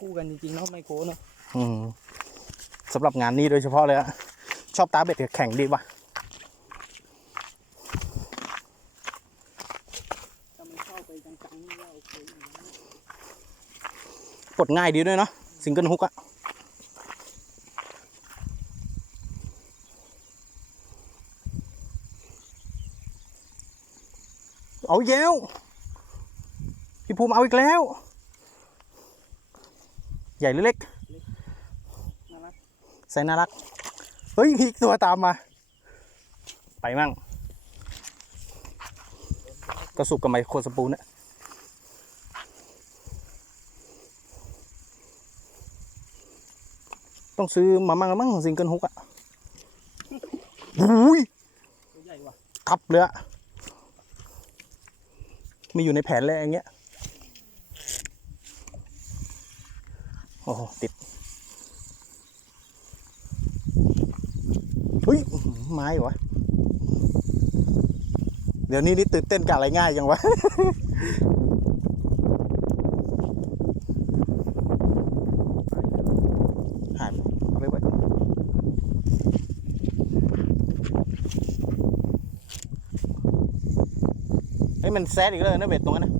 คู่กันจริงๆเนาะไมโครเนาะอืมสำหรับงานนี้โดยเฉพาะเลยอะชอบตาเบ็ดแข็งดีว่ะกดง่ายดีด้วยเนาะซิงเกิลฮุกอะเอาอีกแล้วพี่ภูมิเอาอีกแล้ว ใหญ่หรือเล็กน่ารักใส่น่ารัก เฮ้ยมีอีกตัวตามมา ไปมั่ง กระสุกกับไมโครสปูนเนี่ยต้องซื้อมามั่งแล้วมั่งซิงเกิลฮุกอะอุ้ยตัวใหญ่ว่ะทับเลยอะมีอยู่ในแผนเลยอย่างเงี้ย โอ้โหติดเฮ้ยไม้เหรอวะเดี๋ยวนี้นี่ตื่นเต้นกับอะไรง่ายจังวะหายไปเอาไว้เฮ้ยมันแซดอีกแล้วนะเบ็ดตรงนั้นนะ